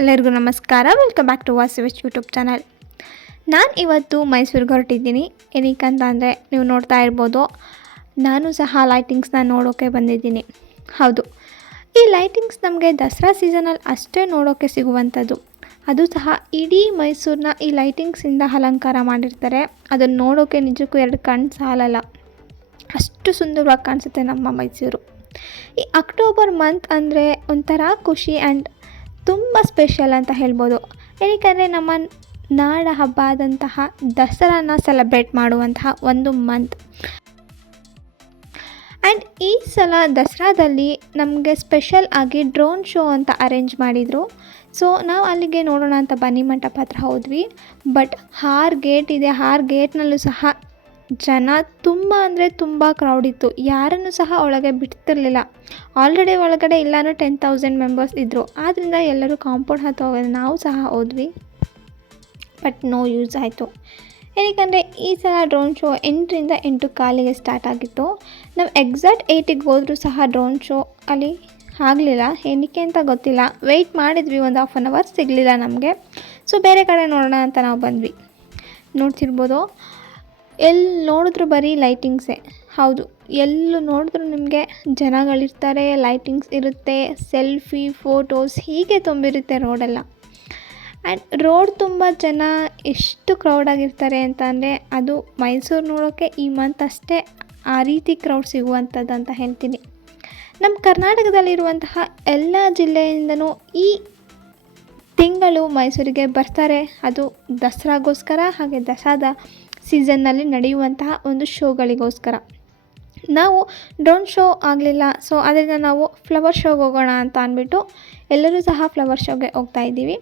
ಎಲ್ಲರಿಗೂ ನಮಸ್ಕಾರ. Welcome back to ವಾಸಿವೆಚ್ ಯೂಟ್ಯೂಬ್ ಚಾನಲ್ ನಾನು ಇವತ್ತು ಮೈಸೂರಿಗೆ ಹೊರಟಿದ್ದೀನಿ. ಏನಕ್ಕಂತಂದರೆ ನೀವು ನೋಡ್ತಾ ಇರ್ಬೋದು, ನಾನು ಸಹ ಲೈಟಿಂಗ್ಸ್ನ ನೋಡೋಕ್ಕೆ ಬಂದಿದ್ದೀನಿ. ಹೌದು, ಈ ಲೈಟಿಂಗ್ಸ್ ನಮಗೆ ದಸರಾ ಸೀಸನಲ್ಲಿ ಅಷ್ಟೇ ನೋಡೋಕ್ಕೆ ಸಿಗುವಂಥದ್ದು. ಅದು ಸಹ ಇಡೀ ಮೈಸೂರನ್ನ ಈ ಲೈಟಿಂಗ್ಸಿಂದ ಅಲಂಕಾರ ಮಾಡಿರ್ತಾರೆ. ಅದನ್ನು ನೋಡೋಕ್ಕೆ ನಿಜಕ್ಕೂ ಎರಡು ಕಣ್ಣು ಸಾಲಲ್ಲ. ಅಷ್ಟು ಸುಂದರವಾಗಿ ಕಾಣಿಸುತ್ತೆ ನಮ್ಮ ಮೈಸೂರು. ಈ ಅಕ್ಟೋಬರ್ ಮಂತ್ ಅಂದರೆ ಒಂಥರ ಖುಷಿ ಆ್ಯಂಡ್ ತುಂಬ ಸ್ಪೆಷಲ್ ಅಂತ ಹೇಳ್ಬೋದು. ಏನಕ್ಕಂದರೆ ನಮ್ಮ ನಾಡ ಹಬ್ಬ ಆದಂತಹ ದಸರಾನ ಸೆಲೆಬ್ರೇಟ್ ಮಾಡುವಂತಹ ಒಂದು ಮಂತ್. ಆ್ಯಂಡ್ ಈ ಸಲ ದಸರಾದಲ್ಲಿ ನಮಗೆ ಸ್ಪೆಷಲ್ ಆಗಿ ಡ್ರೋನ್ ಶೋ ಅಂತ ಅರೇಂಜ್ ಮಾಡಿದರು. ಸೊ ನಾವು ಅಲ್ಲಿಗೆ ನೋಡೋಣ ಅಂತ ಬನ್ನಿ ಮಂಟಪ ಹತ್ರ ಹೋದ್ವಿ. ಬಟ್ ಹಾರ್ ಗೇಟ್ ಇದೆ. ಹಾರ್ ಗೇಟ್ನಲ್ಲೂ ಸಹ ಜನ ತುಂಬ ಅಂದರೆ ತುಂಬ ಕ್ರೌಡ್ ಇತ್ತು. ಯಾರನ್ನು ಸಹ ಒಳಗೆ ಬಿಡ್ತಿರ್ಲಿಲ್ಲ. ಆಲ್ರೆಡಿ ಒಳಗಡೆ ಇಲ್ಲಾನು ಟೆನ್ ತೌಸಂಡ್ ಮೆಂಬರ್ಸ್ ಇದ್ದರು ಆದ್ದರಿಂದ ಎಲ್ಲರೂ ಕಾಂಪೌಂಡ್ ಹತ್ತು ಹೋಗೋದು ನಾವು ಸಹ ಹೋದ್ವಿ. ಬಟ್ ನೋ ಯೂಸ್ ಆಯಿತು. ಏನಕ್ಕಂದರೆ ಈ ಸಲ ಡ್ರೋನ್ ಶೋ ಎಂಟರಿಂದ ಎಂಟು ಕಾಲಿಗೆ ಸ್ಟಾರ್ಟ್ ಆಗಿತ್ತು. ನಾವು ಎಕ್ಸಾಕ್ಟ್ ಏಯ್ಟಿಗೆ ಹೋದರೂ ಸಹ ಡ್ರೋನ್ ಶೋ ಅಲ್ಲಿ ಆಗಲಿಲ್ಲ. ಏನಕ್ಕೆ ಅಂತ ಗೊತ್ತಿಲ್ಲ. ವೆಯ್ಟ್ ಮಾಡಿದ್ವಿ ಒಂದು ಹಾಫ್ ಆನ್ ಅವರ್ ಸಿಗಲಿಲ್ಲ ನಮಗೆ. ಸೊ ಬೇರೆ ಕಡೆ ನೋಡೋಣ ಅಂತ ನಾವು ಬಂದ್ವಿ. ನೋಡ್ತಿರ್ಬೋದು. ಎಲ್ಲಿ ನೋಡಿದ್ರು ಬರೀ ಲೈಟಿಂಗ್ಸೇ. ಹೌದು ಎಲ್ಲೂ ನೋಡಿದ್ರು ನಿಮಗೆ ಜನಗಳಿರ್ತಾರೆ, ಲೈಟಿಂಗ್ಸ್ ಇರುತ್ತೆ, ಸೆಲ್ಫಿ, ಫೋಟೋಸ್ ಹೀಗೆ ತುಂಬಿರುತ್ತೆ ರೋಡೆಲ್ಲ. ಆ್ಯಂಡ್ ರೋಡ್ ತುಂಬ ಜನ ಎಷ್ಟು ಕ್ರೌಡ್ ಆಗಿರ್ತಾರೆ ಅಂತ ಅಂದರೆ ಅದು ಮೈಸೂರು ನೋಡೋಕ್ಕೆ ಈ ಮಂತ್ ಅಷ್ಟೇ ಆ ರೀತಿ ಕ್ರೌಡ್ ಸಿಗುವಂಥದ್ದು ಅಂತ ಹೇಳ್ತೀನಿ. ನಮ್ಮ ಕರ್ನಾಟಕದಲ್ಲಿರುವಂತಹ ಎಲ್ಲ ಜಿಲ್ಲೆಯಿಂದನೂ ಈ ತಿಂಗಳು ಮೈಸೂರಿಗೆ ಬರ್ತಾರೆ. ಅದು ದಸರಾಗೋಸ್ಕರ ಹಾಗೆ ದಸರಾದ ಸೀಸನ್ನಲ್ಲಿ ನಡೆಯುವಂತಹ ಒಂದು ಶೋಗಳಿಗೋಸ್ಕರ ನಾವು ಡ್ರೋನ್ ಶೋ ಆಗಲಿಲ್ಲ ಸೊ ಅದರಿಂದ ನಾವು ಫ್ಲವರ್ ಶೋಗೆ ಹೋಗೋಣ ಅಂತ ಅಂದ್ಬಿಟ್ಟು ಎಲ್ಲರೂ ಸಹ ಫ್ಲವರ್ ಶೋಗೆ ಹೋಗ್ತಾ ಇದ್ದೀವಿ.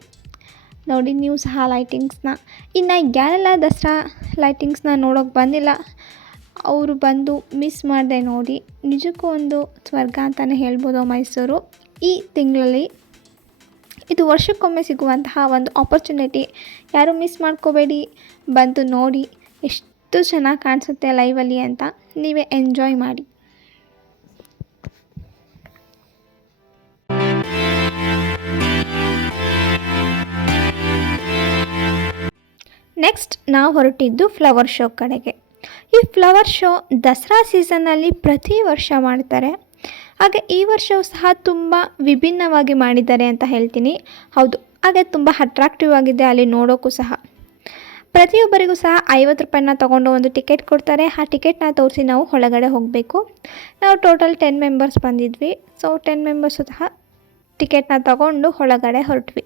ನೋಡಿ, ನೀವು ಸಹ ಲೈಟಿಂಗ್ಸ್ನ ಇನ್ನು ಯಾರೆಲ್ಲ ದಸರಾ ಲೈಟಿಂಗ್ಸ್ನ ನೋಡೋಕೆ ಬಂದಿಲ್ಲ. ಅವರು ಬಂದು ಮಿಸ್ ಮಾಡಿದೆ ನೋಡಿ. ನಿಜಕ್ಕೂ ಒಂದು ಸ್ವರ್ಗ ಅಂತಲೇ ಹೇಳ್ಬೋದು ಮೈಸೂರು. ಈ ತಿಂಗಳಲ್ಲಿ ಇದು ವರ್ಷಕ್ಕೊಮ್ಮೆ ಸಿಗುವಂತಹ ಒಂದು ಆಪರ್ಚುನಿಟಿ ಯಾರು ಮಿಸ್ ಮಾಡ್ಕೋಬೇಡಿ ಬಂದು ನೋಡಿ. ಎಷ್ಟು ಚೆನ್ನಾಗಿ ಕಾಣಿಸುತ್ತೆ ಲೈವಲ್ಲಿ ಅಂತ ನೀವೇ ಎಂಜಾಯ್ ಮಾಡಿ. ನೆಕ್ಸ್ಟ್ ನಾವು ಹೊರಟಿದ್ದು ಫ್ಲವರ್ ಶೋ ಕಡೆಗೆ. ಈ ಫ್ಲವರ್ ಶೋ ದಸರಾ ಸೀಸನ್ನಲ್ಲಿ ಪ್ರತಿ ವರ್ಷ ಮಾಡ್ತಾರೆ. ಹಾಗೆ ಈ ವರ್ಷವೂ ಸಹ ತುಂಬ ವಿಭಿನ್ನವಾಗಿ ಮಾಡಿದ್ದಾರೆ ಅಂತ ಹೇಳ್ತೀನಿ. ಹೌದು, ಹಾಗೆ ತುಂಬ ಅಟ್ರಾಕ್ಟಿವ್ ಆಗಿದೆ ಅಲ್ಲಿ ನೋಡೋಕ್ಕೂ ಸಹ. ಪ್ರತಿಯೊಬ್ಬರಿಗೂ ಸಹ ಐವತ್ತು ರೂಪಾಯಿನ ತೊಗೊಂಡು ಒಂದು ಟಿಕೆಟ್ ಕೊಡ್ತಾರೆ. ಆ ಟಿಕೆಟ್ನ ತೋರಿಸಿ ನಾವು ಒಳಗಡೆ ಹೋಗಬೇಕು. ನಾವು ಟೋಟಲ್ ಟೆನ್ ಮೆಂಬರ್ಸ್ ಬಂದಿದ್ವಿ. ಸೊ, ಟೆನ್ ಮೆಂಬರ್ಸು ಸಹ ಟಿಕೆಟ್ನ ತಗೊಂಡು ಒಳಗಡೆ ಹೊರಟ್ವಿ.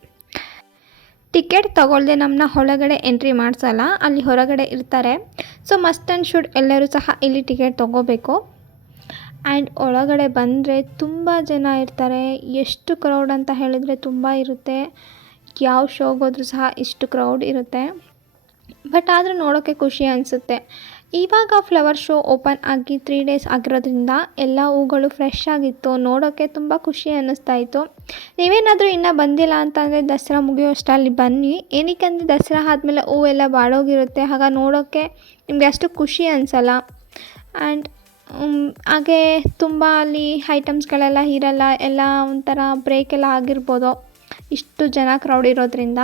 ಟಿಕೆಟ್ ತಗೊಳ್ಳದೆ ನಮ್ಮನ್ನ ಒಳಗಡೆ ಎಂಟ್ರಿ ಮಾಡಿಸಲ್ಲ, ಅಲ್ಲಿ ಹೊರಗಡೆ ಇರ್ತಾರೆ. ಸೊ, ಮಸ್ಟ್ ಆ್ಯಂಡ್ ಶುಡ್ ಎಲ್ಲರೂ ಸಹ ಇಲ್ಲಿ ಟಿಕೆಟ್ ತೊಗೋಬೇಕು. ಆ್ಯಂಡ್ ಒಳಗಡೆ ಬಂದರೆ ತುಂಬ ಜನ ಇರ್ತಾರೆ. ಎಷ್ಟು ಕ್ರೌಡ್ ಅಂತ ಹೇಳಿದರೆ ತುಂಬ ಇರುತ್ತೆ. ಯಾವ ಶೋಗೋದ್ರೂ ಸಹ ಇಷ್ಟು ಕ್ರೌಡ್ ಇರುತ್ತೆ. ಬಟ್ ಆದರೂ ನೋಡೋಕ್ಕೆ ಖುಷಿ ಅನಿಸುತ್ತೆ. ಇವಾಗ ಫ್ಲವರ್ ಶೋ ಓಪನ್ ಆಗಿ ತ್ರೀ ಡೇಸ್ ಆಗಿರೋದ್ರಿಂದ ಎಲ್ಲ ಹೂಗಳು ಫ್ರೆಶ್ ಆಗಿತ್ತು. ನೋಡೋಕ್ಕೆ ತುಂಬ ಖುಷಿ ಅನ್ನಿಸ್ತಾ ಇತ್ತು. ನೀವೇನಾದರೂ ಇನ್ನೂ ಬಂದಿಲ್ಲ ಅಂತಂದರೆ ದಸರಾ ಮುಗಿಯೋ ಅಷ್ಟರಲ್ಲಿ ಬನ್ನಿ. ಏನಕ್ಕೆ ಅಂದರೆ ದಸರಾ ಆದಮೇಲೆ ಹೂವೆಲ್ಲ ಬಾಡೋಗಿರುತ್ತೆ. ಆಗ ನೋಡೋಕ್ಕೆ ನಿಮಗೆ ಅಷ್ಟು ಖುಷಿ ಅನಿಸಲ್ಲ. ಆ್ಯಂಡ್ ಹಾಗೆ ತುಂಬ ಅಲ್ಲಿ ಐಟಮ್ಸ್ಗಳೆಲ್ಲ ಇರಲ್ಲ, ಎಲ್ಲ ಒಂಥರ ಬ್ರೇಕ್ ಎಲ್ಲ ಆಗಿರ್ಬೋದು. ಇಷ್ಟು ಜನ ಕ್ರೌಡ್ ಇರೋದ್ರಿಂದ.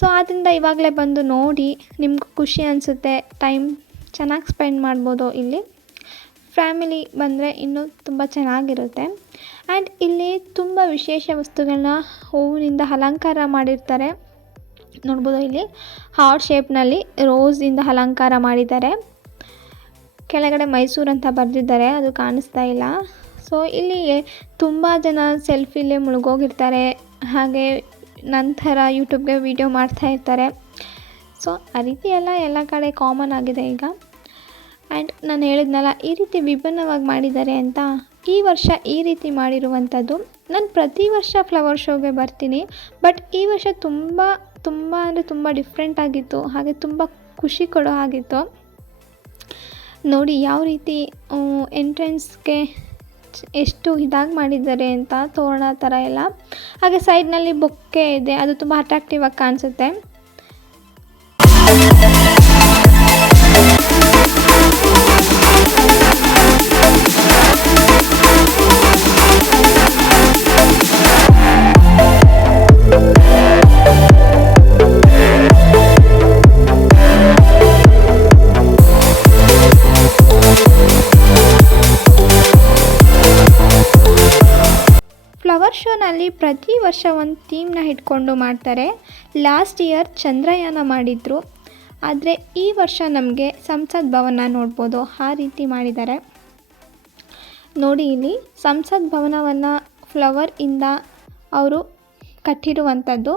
ಸೊ ಆದ್ದರಿಂದ ಇವಾಗಲೇ ಬಂದು ನೋಡಿ ನಿಮ್ಗೆ ಖುಷಿ ಅನಿಸುತ್ತೆ ಟೈಮ್ ಚೆನ್ನಾಗಿ ಸ್ಪೆಂಡ್ ಮಾಡ್ಬೋದು ಇಲ್ಲಿ. ಫ್ಯಾಮಿಲಿ ಬಂದರೆ ಇನ್ನೂ ತುಂಬ ಚೆನ್ನಾಗಿರುತ್ತೆ. ಆ್ಯಂಡ್ ಇಲ್ಲಿ ತುಂಬ ವಿಶೇಷ ವಸ್ತುಗಳನ್ನ ಹೂವಿನಿಂದ ಅಲಂಕಾರ ಮಾಡಿರ್ತಾರೆ. ನೋಡ್ಬೋದು ಇಲ್ಲಿ ಹಾರ್ಟ್ ಶೇಪ್ನಲ್ಲಿ ರೋಸಿಂದ ಅಲಂಕಾರ ಮಾಡಿದ್ದಾರೆ. ಕೆಳಗಡೆ ಮೈಸೂರು ಅಂತ ಬರೆದಿದ್ದಾರೆ, ಅದು ಕಾಣಿಸ್ತಾ ಇಲ್ಲ. ಸೊ ಇಲ್ಲಿ ತುಂಬ ಜನ ಸೆಲ್ಫಿಲೇ ಮುಳುಗೋಗಿರ್ತಾರೆ. ಹಾಗೆ ನಂತರ ಯೂಟ್ಯೂಬ್ಗೆ ವೀಡಿಯೋ ಮಾಡ್ತಾ ಇರ್ತಾರೆ. ಸೊ ಆ ರೀತಿ ಎಲ್ಲ ಎಲ್ಲ ಕಡೆ ಕಾಮನ್ ಆಗಿದೆ ಈಗ. ಆ್ಯಂಡ್ ನಾನು ಹೇಳಿದ್ನಲ್ಲ, ಈ ರೀತಿ ವಿಭಿನ್ನವಾಗಿ ಮಾಡಿದ್ದಾರೆ ಅಂತ. ಈ ವರ್ಷ ಈ ರೀತಿ ಮಾಡಿರುವಂಥದ್ದು. ನಾನು ಪ್ರತಿ ವರ್ಷ ಫ್ಲವರ್ ಶೋಗೆ ಬರ್ತೀನಿ. ಬಟ್ ಈ ವರ್ಷ ತುಂಬ ತುಂಬ ಅಂದರೆ ತುಂಬ ಡಿಫ್ರೆಂಟ್ ಆಗಿತ್ತು. ಹಾಗೆ ತುಂಬ ಖುಷಿ ಕೊಡೋ ಆಗಿತ್ತು ನೋಡಿ, ಯಾವ ರೀತಿ ಎಂಟ್ರೆನ್ಸ್ಗೆ ಎಷ್ಟು ಇದಾಗಿ ಮಾಡಿದ್ದಾರೆ ಅಂತ ತೋರಣ ಥರ ಎಲ್ಲ. ಹಾಗೆ ಸೈಡ್ನಲ್ಲಿ ಬೊಕ್ಕೆ ಇದೆ, ಅದು ತುಂಬ ಅಟ್ರಾಕ್ಟಿವ್ ಆಗಿ ಕಾಣಿಸುತ್ತೆ. ಫ್ಲವರ್ ಶೋನಲ್ಲಿ ಪ್ರತಿ ವರ್ಷ ಒಂದು ಥೀಮ್ನ ಇಟ್ಕೊಂಡು ಮಾಡ್ತಾರೆ. ಲಾಸ್ಟ್ ಇಯರ್ ಚಂದ್ರಯಾನ ಮಾಡಿದರು. ಆದರೆ ಈ ವರ್ಷ ನಮಗೆ ಸಂಸತ್ ಭವನ ನೋಡ್ಬೋದು. ಆ ರೀತಿ ಮಾಡಿದ್ದಾರೆ. ನೋಡಿ ಇಲ್ಲಿ ಸಂಸತ್ ಭವನವನ್ನು ಇಂದ ಅವರು ಕಟ್ಟಿರುವಂಥದ್ದು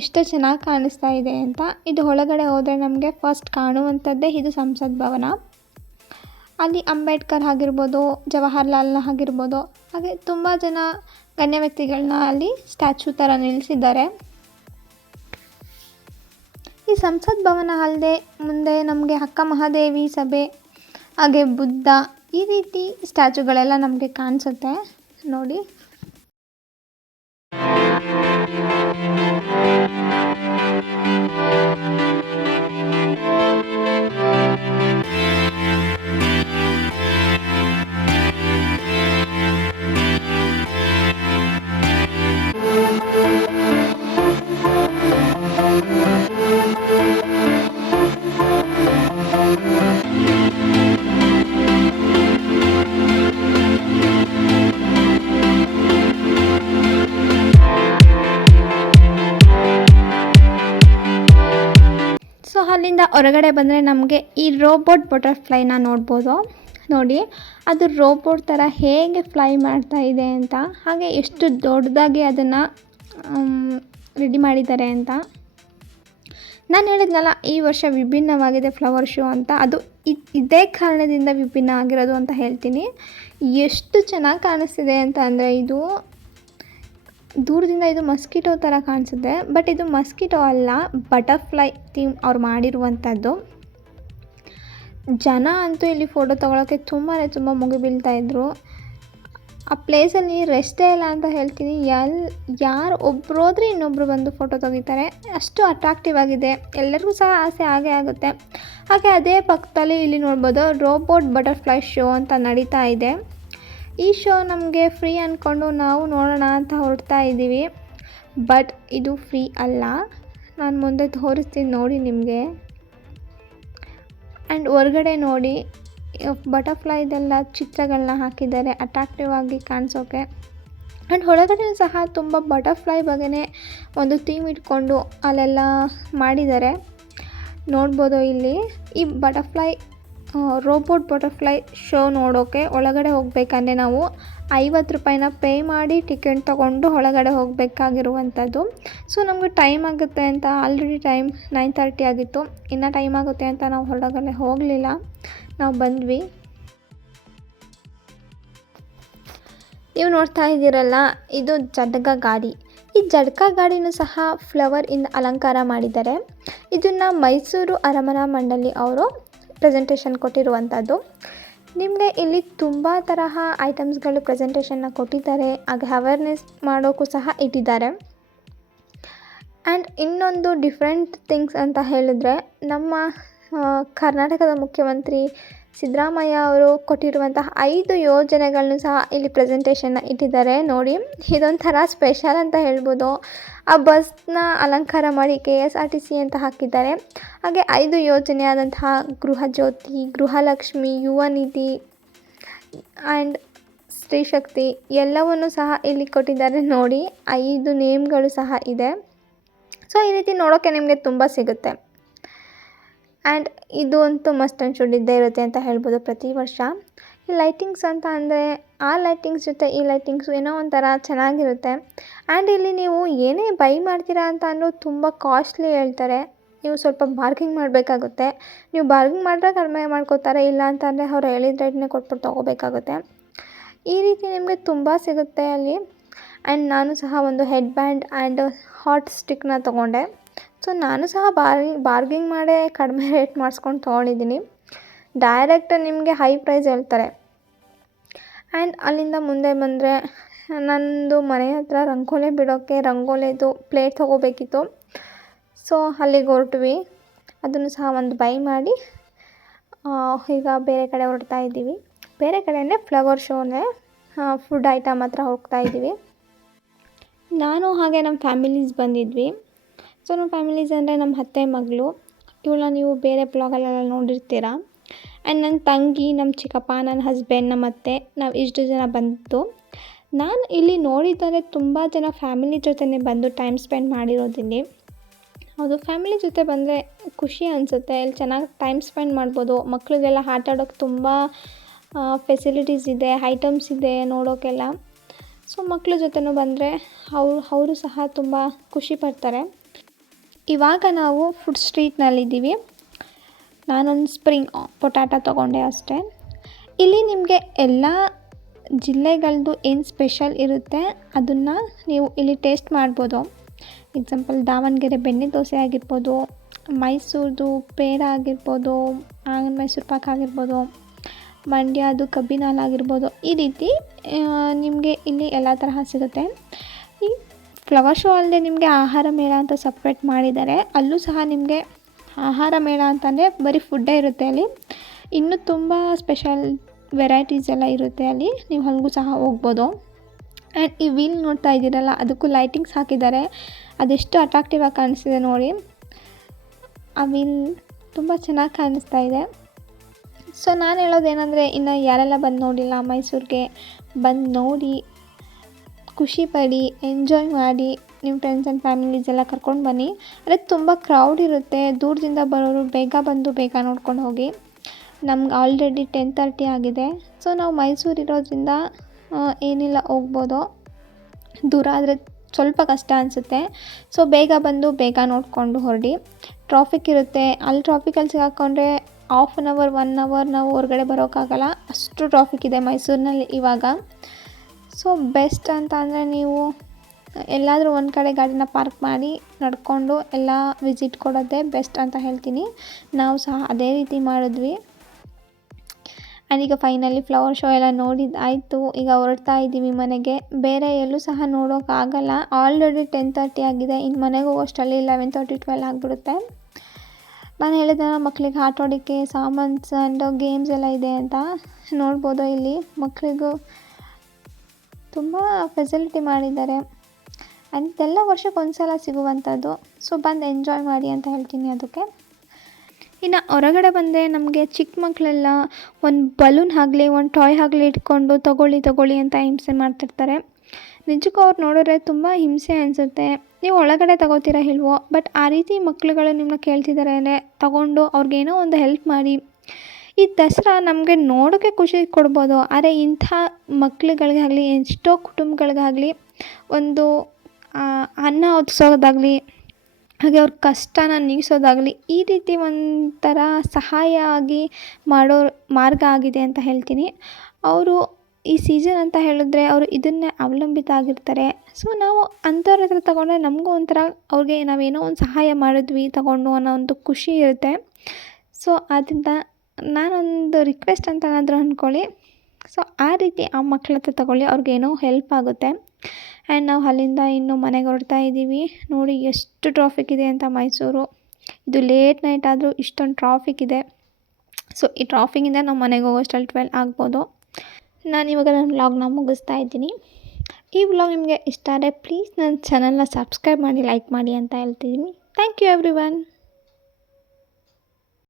ಎಷ್ಟು ಚೆನ್ನಾಗಿ ಕಾಣಿಸ್ತಾ ಇದೆ ಅಂತ. ಇದು ಒಳಗಡೆ ಹೋದರೆ ನಮಗೆ ಫಸ್ಟ್ ಕಾಣುವಂಥದ್ದೇ ಇದು ಸಂಸತ್ ಭವನ. ಅಲ್ಲಿ ಅಂಬೇಡ್ಕರ್ ಆಗಿರ್ಬೋದು ಜವಾಹರ್ಲಾಲ್ ಆಗಿರ್ಬೋದು, ಹಾಗೆ ತುಂಬ ಜನ ಗಣ್ಯ ವ್ಯಕ್ತಿಗಳನ್ನ ಅಲ್ಲಿ ಸ್ಟ್ಯಾಚ್ಯೂ ಥರ ನಿಲ್ಲಿಸಿದ್ದಾರೆ ಈ ಸಂಸತ್ ಭವನ ಅಲ್ಲದೆ ಮುಂದೆ ನಮಗೆ ಅಕ್ಕ ಮಹಾದೇವಿ ಸಭೆ, ಹಾಗೆ ಬುದ್ಧ ಈ ರೀತಿ ಸ್ಟ್ಯಾಚುಗಳೆಲ್ಲ ನಮಗೆ ಕಾಣಿಸುತ್ತೆ. ನೋಡಿ. ಹೊರಗಡೆ ಬಂದರೆ ನಮಗೆ ಈ ರೋಬೋಟ್ ಬಟರ್ಫ್ಲೈನ ನೋಡ್ಬೋದು. ನೋಡಿ, ಅದು ರೋಬೋಟ್ ಥರ ಹೇಗೆ ಫ್ಲೈ ಮಾಡ್ತಾ ಇದೆ ಅಂತ, ಹಾಗೆ ಎಷ್ಟು ದೊಡ್ಡದಾಗಿ ಅದನ್ನು ರೆಡಿ ಮಾಡಿದ್ದಾರೆ ಅಂತ. ನಾನು ಹೇಳಿದ್ನಲ್ಲ, ಈ ವರ್ಷ ವಿಭಿನ್ನವಾಗಿದೆ ಫ್ಲವರ್ ಶೋ ಅಂತ. ಅದು ಇದ್- ಕಾರಣದಿಂದ ವಿಭಿನ್ನ ಆಗಿರೋದು ಅಂತ ಹೇಳ್ತೀನಿ. ಎಷ್ಟು ಚೆನ್ನಾಗಿ ಕಾಣಿಸ್ತಿದೆ ಅಂತ ಅಂದರೆ ಇದು ದೂರದಿಂದ ಇದು ಮಸ್ಕಿಟೋ ಥರ ಕಾಣಿಸುತ್ತೆ. ಬಟ್ ಇದು ಮಸ್ಕಿಟೋ ಅಲ್ಲ ಬಟರ್ಫ್ಲೈ ಥೀಮ್ ಅವ್ರು ಮಾಡಿರುವಂಥದ್ದು. ಜನ ಅಂತೂ ಇಲ್ಲಿ ಫೋಟೋ ತೊಗೊಳಕ್ಕೆ ತುಂಬಾ ತುಂಬ ಮುಗಿಬೀಳ್ತಾ ಇದ್ರು. ಆ ಪ್ಲೇಸಲ್ಲಿ ರೆಸ್ಟೇ ಇಲ್ಲ ಅಂತ ಹೇಳ್ತೀನಿ. ಎಲ್, ಯಾರು ಒಬ್ರು ಹೋದ್ರೆ ಇನ್ನೊಬ್ರು ಬಂದು ಫೋಟೋ ತೆಗಿತಾರೆ. ಅಷ್ಟು ಅಟ್ರಾಕ್ಟಿವ್ ಆಗಿದೆ. ಎಲ್ಲರಿಗೂ ಸಹ ಆಸೆ ಆಗೇ ಆಗುತ್ತೆ. ಹಾಗೆ ಅದೇ ಪಕ್ಕದಲ್ಲಿ ಇಲ್ಲಿ ನೋಡ್ಬೋದು ರೋಬೋಟ್ ಬಟರ್ಫ್ಲೈ ಶೋ ಅಂತ ನಡೀತಾ ಇದೆ. ಈ ಶೋ ನಮಗೆ ಫ್ರೀ ಅಂದ್ಕೊಂಡು ನಾವು ನೋಡೋಣ ಅಂತ ಹೊರಡ್ತಾ ಇದ್ದೀವಿ. ಬಟ್ ಇದು ಫ್ರೀ ಅಲ್ಲ. ನಾನು ಮುಂದೆ ತೋರಿಸ್ತೀನಿ ನೋಡಿ ನಿಮಗೆ. ಆ್ಯಂಡ್ ಹೊರಗಡೆ ನೋಡಿ ಬಟರ್ಫ್ಲೈದೆಲ್ಲ ಚಿತ್ರಗಳನ್ನ ಹಾಕಿದ್ದಾರೆ. ಅಟ್ರಾಕ್ಟಿವ್ ಆಗಿ ಕಾಣಿಸೋಕೆ. ಆ್ಯಂಡ್ ಹೊರಗಡೆ ಸಹ ತುಂಬ ಬಟರ್ಫ್ಲೈ ಬಗ್ಗೆನೇ ಒಂದು ಥೀಮ್ ಇಟ್ಕೊಂಡು ಅಲ್ಲೆಲ್ಲ ಮಾಡಿದ್ದಾರೆ. ನೋಡ್ಬೋದು ಇಲ್ಲಿ. ಈ ಬಟರ್ಫ್ಲೈ ರೋಬೋಟ್ ಬಟರ್ಫ್ಲೈ ಶೋ ನೋಡೋಕ್ಕೆ ಒಳಗಡೆ ಹೋಗಬೇಕಂದ್ರೆ ನಾವು ಐವತ್ತು ರೂಪಾಯಿನ ಪೇ ಮಾಡಿ ಟಿಕೆಟ್ ತೊಗೊಂಡು ಒಳಗಡೆ ಹೋಗಬೇಕಾಗಿರುವಂಥದ್ದು. ಸೊ ನಮಗೆ ಟೈಮ್ ಆಗುತ್ತೆ ಅಂತ ಆಲ್ರೆಡಿ ಟೈಮ್ ನೈನ್ ತರ್ಟಿ ಆಗಿತ್ತು. ಇನ್ನು ಟೈಮ್ ಆಗುತ್ತೆ ಅಂತ ನಾವು ಹೊರಗಡೆ ಹೋಗಲಿಲ್ಲ. ನಾವು ಬಂದ್ವಿ. ನೀವು ನೋಡ್ತಾ ಇದ್ದೀರಲ್ಲ, ಇದು ಜಡ್ಗ ಗಾಡಿ. ಈ ಜಡ್ಕ ಗಾಡಿನೂ ಸಹ ಫ್ಲವರ್ ಇಂದ ಅಲಂಕಾರ ಮಾಡಿದ್ದಾರೆ. ಇದನ್ನು ಮೈಸೂರು ಅರಮನಾ ಮಂಡಳಿ ಅವರು ಪ್ರೆಸೆಂಟೇಷನ್ ಕೊಟ್ಟಿರುವಂಥದ್ದು. ನಿಮಗೆ ಇಲ್ಲಿ ತುಂಬ ತರಹ ಐಟಮ್ಸ್ಗಳು ಪ್ರೆಸೆಂಟೇಷನ್ನ ಕೊಟ್ಟಿದ್ದಾರೆ. ಹಾಗೆ ಅವೇರ್ನೆಸ್ ಮಾಡೋಕ್ಕೂ ಸಹ ಇಟ್ಟಿದ್ದಾರೆ. ಆ್ಯಂಡ್ ಇನ್ನೊಂದು ಡಿಫ್ರೆಂಟ್ ಥಿಂಗ್ಸ್ ಅಂತ ಹೇಳಿದ್ರೆ ನಮ್ಮ ಕರ್ನಾಟಕದ ಮುಖ್ಯಮಂತ್ರಿ ಸಿದ್ದರಾಮಯ್ಯ ಅವರು ಕೊಟ್ಟಿರುವಂತಹ ಐದು ಯೋಜನೆಗಳನ್ನು ಸಹ ಇಲ್ಲಿ ಪ್ರೆಸೆಂಟೇಷನ್ನ ಇಟ್ಟಿದ್ದಾರೆ. ನೋಡಿ, ಇದೊಂಥರ ಸ್ಪೆಷಲ್ ಅಂತ ಹೇಳ್ಬೋದು. ಆ ಬಸ್ನ ಅಲಂಕಾರ ಮಾಡಿ K S R T C ಅಂತ ಹಾಕಿದ್ದಾರೆ. ಹಾಗೆ ಐದು ಯೋಜನೆ ಆದಂತಹ ಗೃಹ ಜ್ಯೋತಿ ಗೃಹಲಕ್ಷ್ಮಿ ಯುವ ನಿಧಿ ಆ್ಯಂಡ್ ಸ್ತ್ರೀಶಕ್ತಿ ಎಲ್ಲವನ್ನು ಸಹ ಇಲ್ಲಿ ಕೊಟ್ಟಿದ್ದಾರೆ. ನೋಡಿ, ಐದು ನೇಮ್ಗಳು ಸಹ ಇದೆ. ಸೊ ಈ ರೀತಿ ನೋಡೋಕ್ಕೆ ನಿಮಗೆ ತುಂಬ ಸಿಗುತ್ತೆ. ಆ್ಯಂಡ್ ಇದು ಅಂತೂ ಮಸ್ಟ್ ಆ್ಯಂಡ್ ಶುಡ್ ಇದ್ದೇ ಇರುತ್ತೆ ಅಂತ ಹೇಳ್ಬೋದು ಪ್ರತಿ ವರ್ಷ. ಈ ಲೈಟಿಂಗ್ಸ್ ಅಂತ ಅಂದರೆ ಆ ಲೈಟಿಂಗ್ಸ್ ಜೊತೆ ಈ ಲೈಟಿಂಗ್ಸು ಏನೋ ಒಂಥರ ಚೆನ್ನಾಗಿರುತ್ತೆ. ಆ್ಯಂಡ್ ಇಲ್ಲಿ ನೀವು ಏನೇ ಬೈ ಮಾಡ್ತೀರಾ ಅಂತ ಅಂದರೂ ತುಂಬ ಕಾಸ್ಟ್ಲಿ ಹೇಳ್ತಾರೆ. ನೀವು ಸ್ವಲ್ಪ ಬಾರ್ಗಿಂಗ್ ಮಾಡಬೇಕಾಗುತ್ತೆ. ನೀವು ಬಾರ್ಗಿಂಗ್ ಮಾಡಿದ್ರೆ ಕಡಿಮೆ ಮಾಡ್ಕೋತಾರೆ, ಇಲ್ಲ ಅಂತಂದರೆ ಅವ್ರು ಹೇಳಿದ ರೇಟ್ನೇ ಕೊಟ್ಬಿಟ್ಟು ತೊಗೋಬೇಕಾಗುತ್ತೆ. ಈ ರೀತಿ ನಿಮಗೆ ತುಂಬ ಸಿಗುತ್ತೆ ಅಲ್ಲಿ. ಆ್ಯಂಡ್ ನಾನು ಸಹ ಒಂದು ಹೆಡ್ ಬ್ಯಾಂಡ್ ಆ್ಯಂಡ್ ಹಾಟ್ ಸ್ಟಿಕ್ನ ತೊಗೊಂಡೆ. ಸೊ ನಾನು ಸಹ ಬಾರ್ಗಿ ಬಾರ್ಗಿಂಗ್ ಮಾಡೇ ಕಡಿಮೆ ರೇಟ್ ಮಾಡಿಸ್ಕೊಂಡು ತೊಗೊಂಡಿದ್ದೀನಿ. ಡೈರೆಕ್ಟ್ ನಿಮಗೆ ಹೈ ಪ್ರೈಸ್ ಹೇಳ್ತಾರೆ. ಆ್ಯಂಡ್ ಅಲ್ಲಿಂದ ಮುಂದೆ ಬಂದರೆ ನನ್ನದು ಮನೆ ಹತ್ರ ರಂಗೋಲಿ ಬಿಡೋಕ್ಕೆ ರಂಗೋಲಿದು ಪ್ಲೇಟ್ ತೊಗೋಬೇಕಿತ್ತು. ಸೊ ಅಲ್ಲಿಗೆ ಹೊರಟ್ವಿ. ಅದನ್ನು ಸಹ ಒಂದು ಬೈ ಮಾಡಿ ಈಗ ಬೇರೆ ಕಡೆ ಹೊರಡ್ತಾ ಇದ್ದೀವಿ. ಬೇರೆ ಕಡೆ ಅಂದರೆ ಫ್ಲವರ್ ಶೋನೇ ಫುಡ್ ಐಟಮ್ ಹತ್ರ ಹೋಗ್ತಾ ಇದ್ದೀವಿ. ನಾನು ಹಾಗೆ ನಮ್ಮ ಫ್ಯಾಮಿಲೀಸ್ ಬಂದಿದ್ವಿ. ಸೊ ನಮ್ಮ ಫ್ಯಾಮಿಲೀಸ್ ಅಂದರೆ ನಮ್ಮ ಅತ್ತೆ, ಮಗಳು. ಇವಳನ್ನ ನೀವು ಬೇರೆ ಬ್ಲಾಗಲ್ಲೆಲ್ಲ ನೋಡಿರ್ತೀರ? ಆ್ಯಂಡ್ ನನ್ನ ತಂಗಿ ನಮ್ಮ ಚಿಕ್ಕಪ್ಪ ನನ್ನ ಹಸ್ಬೆಂಡ್ ನಮ್ಮ ಅತ್ತೆ, ನಾವು ಇಷ್ಟು ಜನ ಬಂತು. ನಾನು ಇಲ್ಲಿ ನೋಡಿದರೆ ತುಂಬ ಜನ ಫ್ಯಾಮಿಲಿ ಜೊತೆನೇ ಬಂದು ಟೈಮ್ ಸ್ಪೆಂಡ್ ಮಾಡಿರೋದಿಲ್ಲಿ. ಹೌದು ಫ್ಯಾಮಿಲಿ ಜೊತೆ ಬಂದರೆ ಖುಷಿ ಅನಿಸುತ್ತೆ. ಇಲ್ಲಿ ಚೆನ್ನಾಗಿ ಟೈಮ್ ಸ್ಪೆಂಡ್ ಮಾಡ್ಬೋದು. ಮಕ್ಕಳಿಗೆಲ್ಲ ಆಟ ಆಡೋಕ್ಕೆ ತುಂಬ ಫೆಸಿಲಿಟೀಸ್ ಇದೆ ಐಟಮ್ಸ್ ಇದೆ ನೋಡೋಕ್ಕೆಲ್ಲ ಸೊ ಮಕ್ಕಳ ಜೊತೆನೂ ಬಂದರೆ ಅವ್ರು, ಅವರು ಸಹ ತುಂಬ ಖುಷಿ ಪಡ್ತಾರೆ. ಇವಾಗ ನಾವು ಫುಡ್ ಸ್ಟ್ರೀಟ್ನಲ್ಲಿದ್ದೀವಿ ನಾನೊಂದು ಸ್ಪ್ರಿಂಗ್ ಪೊಟ್ಯಾಟೊ ತೊಗೊಂಡೆ ಅಷ್ಟೇ. ಇಲ್ಲಿ ನಿಮಗೆ ಎಲ್ಲ ಜಿಲ್ಲೆಗಳದ್ದು ಏನು ಸ್ಪೆಷಲ್ ಇರುತ್ತೆ ಅದನ್ನು ನೀವು ಇಲ್ಲಿ ಟೇಸ್ಟ್ ಮಾಡ್ಬೋದು. ಎಕ್ಸಾಂಪಲ್ ದಾವಣಗೆರೆ ಬೆಣ್ಣೆ ದೋಸೆ ಆಗಿರ್ಬೋದು, ಮೈಸೂರದು ಪೇರ ಆಗಿರ್ಬೋದು ಮೈಸೂರು ಪಾಕ್ ಆಗಿರ್ಬೋದು, ಮಂಡ್ಯದು ಕಬ್ಬಿನಾಲ್ ಆಗಿರ್ಬೋದು, ಈ ರೀತಿ ನಿಮಗೆ ಇಲ್ಲಿ ಎಲ್ಲ ತರಹ ಸಿಗುತ್ತೆ. ಫ್ಲವರ್ ಶೋ ಅಲ್ಲದೆ ನಿಮಗೆ ಆಹಾರ ಮೇಳ ಅಂತ ಸಪ್ರೇಟ್ ಮಾಡಿದ್ದಾರೆ. ಅಲ್ಲೂ ಸಹ ನಿಮಗೆ ಆಹಾರ ಮೇಳ ಅಂತಂದರೆ ಬರೀ ಫುಡ್ಡೇ ಇರುತ್ತೆ ಅಲ್ಲಿ. ಇನ್ನೂ ತುಂಬ ಸ್ಪೆಷಲ್ ವೆರೈಟೀಸ್ ಎಲ್ಲ ಇರುತ್ತೆ ಅಲ್ಲಿ. ನೀವು ಹಂಗೂ ಸಹ ಹೋಗ್ಬೋದು. ಆ್ಯಂಡ್ ಈ ವೀಲ್ ನೋಡ್ತಾ ಇದ್ದೀರಲ್ಲ, ಅದಕ್ಕೂ ಲೈಟಿಂಗ್ಸ್ ಹಾಕಿದ್ದಾರೆ. ಅದೆಷ್ಟು ಅಟ್ರಾಕ್ಟಿವ್ ಆಗಿ ಕಾಣಿಸ್ತಿದೆ ನೋಡಿ. ಆ ವೀಲ್ ತುಂಬ ಚೆನ್ನಾಗಿ ಕಾಣಿಸ್ತಾ ಇದೆ. ಸೊ ನಾನು ಹೇಳೋದೇನೆಂದರೆ, ಇನ್ನು ಯಾರೆಲ್ಲ ಬಂದು ನೋಡಿಲ್ಲ ಮೈಸೂರಿಗೆ, ಬಂದು ನೋಡಿ. ಖುಷಿ ಪಡಿ ಎಂಜಾಯ್ ಮಾಡಿ ನಿಮ್ಮ ಫ್ರೆಂಡ್ಸ್ ಆ್ಯಂಡ್ ಫ್ಯಾಮಿಲೀಸ್ ಎಲ್ಲ ಕರ್ಕೊಂಡು ಬನ್ನಿ. ಅಂದರೆ ತುಂಬ ಕ್ರೌಡ್ ಇರುತ್ತೆ. ದೂರದಿಂದ ಬರೋರು ಬೇಗ ಬಂದು ಬೇಗ ನೋಡ್ಕೊಂಡು ಹೋಗಿ. ನಮ್ಗೆ ಆಲ್ರೆಡಿ ಟೆನ್ ತರ್ಟಿ ಆಗಿದೆ. ಸೊ ನಾವು ಮೈಸೂರು ಇರೋದ್ರಿಂದ ಏನಿಲ್ಲ ಹೋಗ್ಬೋದು. ದೂರ ಆದರೆ ಸ್ವಲ್ಪ ಕಷ್ಟ ಅನಿಸುತ್ತೆ. ಸೊ ಬೇಗ ಬಂದು ಬೇಗ ನೋಡಿಕೊಂಡು ಹೊರಡಿ. ಟ್ರಾಫಿಕ್ ಇರುತ್ತೆ. ಅಲ್ಲಿ ಟ್ರಾಫಿಕಲ್ಲಿ ಸಿಗಾಕೊಂಡ್ರೆ half an hour one hour ನಾವು ಹೊರಗಡೆ ಬರೋಕ್ಕಾಗಲ್ಲ. ಅಷ್ಟು ಟ್ರಾಫಿಕ್ ಇದೆ ಮೈಸೂರಿನಲ್ಲಿ ಇವಾಗ. ಸೊ ಬೆಸ್ಟ್ ಅಂತ ಅಂದರೆ ನೀವು, ಎಲ್ಲಾದರೂ ಒಂದು ಕಡೆ ಗಾಡಿನ ಪಾರ್ಕ್ ಮಾಡಿ, ನಡ್ಕೊಂಡು ಎಲ್ಲ ವಿಸಿಟ್ ಕೊಡೋದೇ ಬೆಸ್ಟ್ ಅಂತ ಹೇಳ್ತೀನಿ. ನಾವು ಸಹ ಅದೇ ರೀತಿ ಮಾಡಿದ್ವಿ. ಆ್ಯಂಡ್ ಈಗ ಫೈನಲಿ ಫ್ಲವರ್ ಶೋ ಎಲ್ಲ ನೋಡಿದ್ದು ಆಯಿತು. ಈಗ ಹೊರಡ್ತಾ ಇದ್ದೀವಿ ಮನೆಗೆ. ಬೇರೆ ಎಲ್ಲೂ ಸಹ ನೋಡೋಕ್ಕಾಗಲ್ಲ ಆಲ್ರೆಡಿ ಟೆನ್ ತರ್ಟಿ ಆಗಿದೆ. ಇನ್ನು ಮನೆಗೆ ಹೋಗೋಷ್ಟರಲ್ಲಿ ಲೆವೆನ್ ತರ್ಟಿ ಟ್ವೆಲ್ ಆಗಿಬಿಡುತ್ತೆ. ನಾನು ಹೇಳಿದ ಮಕ್ಕಳಿಗೆ ಆಟ ಆಡೋಕ್ಕೆ ಸಾಮಾನ್ಸ್ ಆ್ಯಂಡ್ ಗೇಮ್ಸ್ ಎಲ್ಲ ಇದೆ ಅಂತ. ನೋಡ್ಬೋದು ಇಲ್ಲಿ? ಮಕ್ಕಳಿಗೂ ತುಂಬ ಫೆಸಿಲಿಟಿ ಮಾಡಿದ್ದಾರೆ. ಇದೆಲ್ಲ ವರ್ಷಕ್ಕೆ ಒಂದು ಸಲ ಸಿಗುವಂಥದ್ದು. ಸೊ ಬಂದು ಎಂಜಾಯ್ ಮಾಡಿ ಅಂತ ಹೇಳ್ತೀನಿ ಅದಕ್ಕೆ. ಇನ್ನು ಹೊರಗಡೆ ಬಂದರೆ ನಮಗೆ ಚಿಕ್ಕ ಮಕ್ಕಳೆಲ್ಲ ಒಂದು ಬಲೂನ್ ಆಗಲಿ, ಒಂದು ಟಾಯ್ ಆಗಲಿ ಇಟ್ಕೊಂಡು ತಗೊಳ್ಳಿ ತಗೊಳ್ಳಿ ಅಂತ ಹಿಂಸೆ ಮಾಡ್ತಿರ್ತಾರೆ. ನಿಜಕ್ಕೂ ಅವ್ರು ನೋಡಿದ್ರೆ ತುಂಬ ಹಿಂಸೆ ಅನಿಸುತ್ತೆ. ನೀವು ಒಳಗಡೆ ತಗೋತೀರಾ ಇಲ್ವೋ? ಬಟ್ ಆ ರೀತಿ ಮಕ್ಕಳುಗಳು ನಿಮ್ಮನ್ನ ಕೇಳ್ತಿದ್ದಾರೆ ತಗೊಂಡು ಅವ್ರಿಗೇನೋ ಒಂದು ಹೆಲ್ಪ್ ಮಾಡಿ ಈ ದಸರಾ ನಮಗೆ ನೋಡೋಕ್ಕೆ ಖುಷಿ ಕೊಡ್ಬೋದು. ಆದರೆ ಇಂಥ ಮಕ್ಳುಗಳಿಗಾಗಲಿ, ಎಷ್ಟೋ ಕುಟುಂಬಗಳಿಗಾಗಲಿ, ಒಂದು ಅನ್ನ ಒದಗಿಸೋದಾಗ್ಲಿ ಹಾಗೆ ಅವ್ರ ಕಷ್ಟನ ನೀಗಿಸೋದಾಗಲಿ, ಈ ರೀತಿ ಒಂಥರ ಸಹಾಯ ಆಗಿ ಮಾಡೋ ಮಾರ್ಗ ಆಗಿದೆ ಅಂತ ಹೇಳ್ತೀನಿ. ಅವರು ಈ ಸೀಸನ್ ಅಂತ ಹೇಳಿದ್ರೆ ಅವರು ಇದನ್ನೇ ಅವಲಂಬಿತ ಆಗಿರ್ತಾರೆ. ಸೊ, ನಾವು ಅಂಥವ್ರ ಹತ್ರ ತಗೊಂಡ್ರೆ ನಮಗೂ ಒಂಥರ ಅವ್ರಿಗೆ ನಾವೇನೋ ಒಂದು ಸಹಾಯ ಮಾಡಿದ್ವಿ ತಗೊಂಡು ಅನ್ನೋ ಒಂದು ಖುಷಿ ಇರುತ್ತೆ. ಸೊ ಆದ್ದರಿಂದ ನಾನೊಂದು ರಿಕ್ವೆಸ್ಟ್ ಅಂತ ಏನಾದರೂ ಅಂದ್ಕೊಳ್ಳಿ ಸೊ ಆ ರೀತಿ ಆ ಮಕ್ಳ ಹತ್ರ ತಗೊಳ್ಳಿ. ಅವ್ರಿಗೇನೋ ಹೆಲ್ಪ್ ಆಗುತ್ತೆ. ಆ್ಯಂಡ್ ನಾವು ಅಲ್ಲಿಂದ ಇನ್ನು ಮನೆಗೆ ಹೊರಡ್ತಾ ಇದ್ದೀವಿ. ನೋಡಿ ಎಷ್ಟು ಟ್ರಾಫಿಕ್ ಇದೆ ಅಂತ ಮೈಸೂರು. ಇದು ಲೇಟ್ ನೈಟ್ ಆದರೂ ಇಷ್ಟೊಂದು ಟ್ರಾಫಿಕ್ ಇದೆ. ಸೊ ಈ ಟ್ರಾಫಿಕಿಂದ ನಾವು ಮನೆಗೆ ಹೋಗೋಷ್ಟಲ್ಲಿ ಟ್ವೆಲ್ ಆಗ್ಬೋದು. ನಾನು ಇವಾಗ ನನ್ನ ವ್ಲಾಗ್ನ ಮುಗಿಸ್ತಾ ಇದ್ದೀನಿ. ಈ ವ್ಲಾಗ್ ನಿಮಗೆ ಇಷ್ಟ ಆದರೆ ಪ್ಲೀಸ್ ನನ್ನ ಚಾನಲ್ನ ಸಬ್ಸ್ಕ್ರೈಬ್ ಮಾಡಿ ಲೈಕ್ ಮಾಡಿ ಅಂತ ಹೇಳ್ತಿದ್ದೀನಿ. Thank you every one